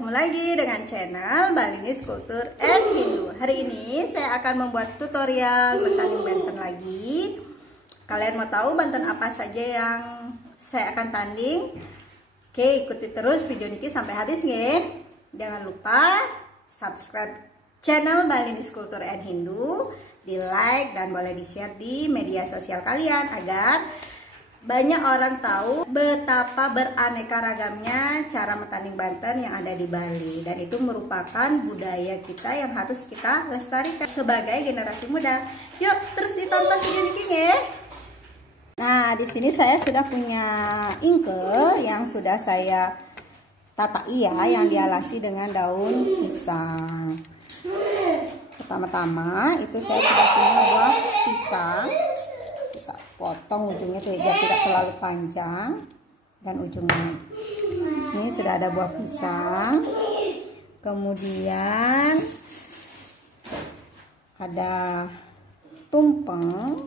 Ketemu lagi dengan channel Balinese Culture and Hindu. Hari ini saya akan membuat tutorial bertanding banten lagi. Kalian mau tahu banten apa saja yang saya akan tanding? Oke, ikuti terus video ini sampai habis ya. Jangan lupa subscribe channel Balinese Culture and Hindu, di like dan boleh di share di media sosial kalian agar banyak orang tahu betapa beraneka ragamnya cara bertanding banten yang ada di Bali, dan itu merupakan budaya kita yang harus kita lestarikan sebagai generasi muda. Yuk terus ditonton video ini ya. Nah, di sini saya sudah punya ingke yang sudah saya tatai ya, yang dialasi dengan daun pisang. Pertama-tama itu saya sudah punya buah pisang. Potong ujungnya biar tidak terlalu panjang dan ujungnya. Ini sudah ada buah pisang. Kemudian ada tumpeng.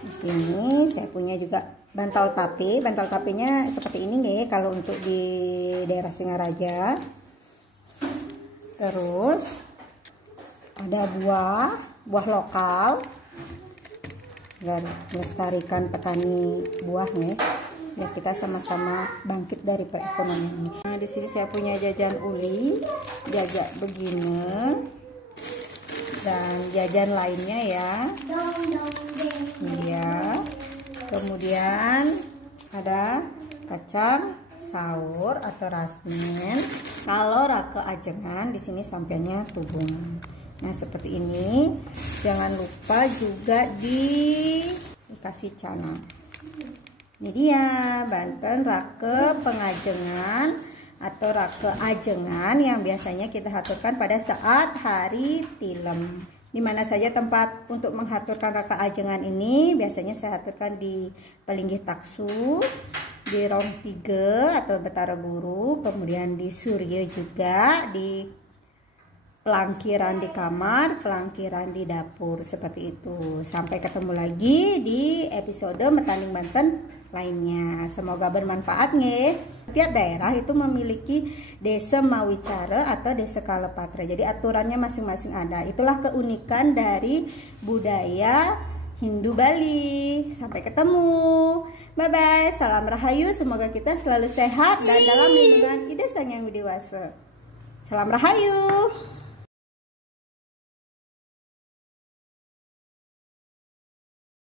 Di sini saya punya juga bantal tape. Bantal tapenya seperti ini nih kalau untuk di daerah Singaraja. Terus ada buah lokal. Dan melestarikan petani buahnya, biar kita sama-sama bangkit dari perekonomian. Nah, di sini saya punya jajan uli, jajak begini, dan jajan lainnya ya. Iya. Kemudian ada kacang saur atau rasmen. Kalau rake ajengan di sini sampainya tubungan. Nah, seperti ini. Jangan lupa juga dikasih cana. Ini dia banten rake pengajengan atau rake ajengan yang biasanya kita haturkan pada saat hari tilem. Di mana saja tempat untuk menghaturkan rake ajengan ini biasanya saya haturkan di Palinggih Taksu, di Rong 3 atau Betara Guru, kemudian di Surya juga, di pelangkiran di kamar, pelangkiran di dapur, seperti itu. Sampai ketemu lagi di episode bertanding banten lainnya. Semoga bermanfaat nge. Setiap daerah itu memiliki desa mawicara atau desa kalepatra. Jadi aturannya masing-masing ada. Itulah keunikan dari budaya Hindu Bali. Sampai ketemu. Bye bye. Salam rahayu. Semoga kita selalu sehat dan dalam lindungan Ida Sang Yang Widiwasa. Salam rahayu.